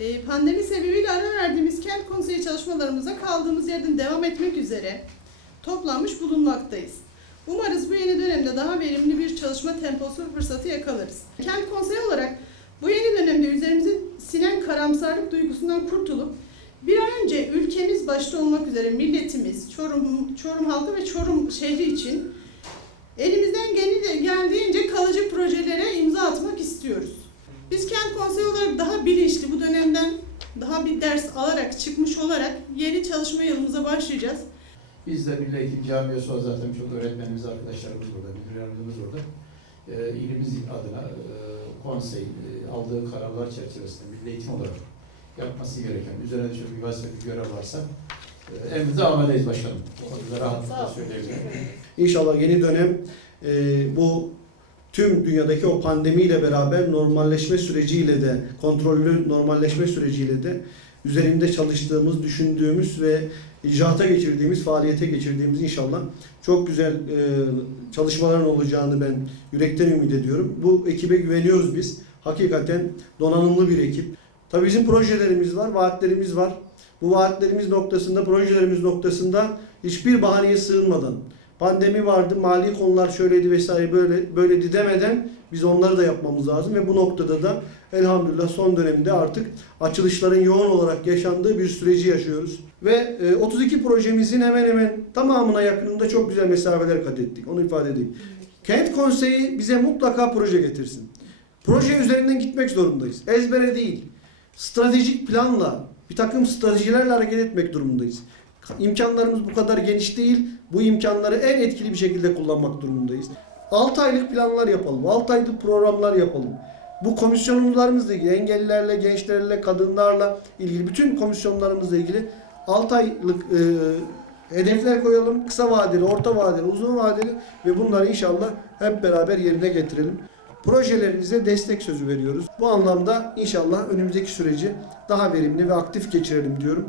Ee, Pandemi sebebiyle ara verdiğimiz kent konseyi çalışmalarımıza kaldığımız yerden devam etmek üzere toplanmış bulunmaktayız. Umarız bu yeni dönemde daha verimli bir çalışma temposu fırsatı yakalarız. Kent konseyi olarak bu yeni dönemde üzerimize sinen karamsarlık duygusundan kurtulup bir an önce ülkemiz başta olmak üzere milletimiz, Çorum, Çorum halkı ve Çorum şehri için elimizden gel- geldiğince kalıcı projelere imza atmak istiyoruz. Biz kent konseyi olarak daha bilinçli bu dönemden daha bir ders alarak çıkmış olarak yeni çalışma yılımıza başlayacağız. Biz de Milli Eğitim Camiası var zaten çok öğretmenimiz, arkadaşlarımız burada, müdür yardımcımız orada. Ee, ilimiz adına e, konsey e, aldığı kararlar çerçevesinde Milli Eğitim olarak yapması gereken, üzerine düşen bir vazife bir görev varsa e, emrinize amadeyiz başkanım. O konuda rahatlıkla söyleyebilirim. İnşallah yeni dönem e, bu tüm dünyadaki o pandemiyle beraber normalleşme süreciyle de kontrollü normalleşme süreciyle de üzerinde çalıştığımız, düşündüğümüz ve icraata geçirdiğimiz, faaliyete geçirdiğimiz inşallah çok güzel e, çalışmaların olacağını ben yürekten ümit ediyorum. Bu ekibe güveniyoruz biz. Hakikaten donanımlı bir ekip. Tabii bizim projelerimiz var, vaatlerimiz var. Bu vaatlerimiz noktasında, projelerimiz noktasında hiçbir bahaneye sığınmadan pandemi vardı, mali konular şöyleydi vesaire böyle böyleydi demeden biz onları da yapmamız lazım ve bu noktada da elhamdülillah son dönemde artık açılışların yoğun olarak yaşandığı bir süreci yaşıyoruz. Ve e, 32 projemizin hemen hemen tamamına yakınında çok güzel mesafeler kat ettik. Onu ifade edeyim. Kent Konseyi bize mutlaka proje getirsin. Proje üzerinden gitmek zorundayız. Ezbere değil. Stratejik planla, bir takım stratejilerle hareket etmek durumundayız. İmkanlarımız bu kadar geniş değil. Bu imkanları en etkili bir şekilde kullanmak durumundayız. 6 aylık planlar yapalım. 6 aylık programlar yapalım. Bu komisyonlarımızla ilgili engellilerle, gençlerle, kadınlarla ilgili bütün komisyonlarımızla ilgili 6 aylık e, hedefler koyalım. Kısa vadeli, orta vadeli, uzun vadeli ve bunları inşallah hep beraber yerine getirelim. Projelerinize destek sözü veriyoruz. Bu anlamda inşallah önümüzdeki süreci daha verimli ve aktif geçirelim diyorum.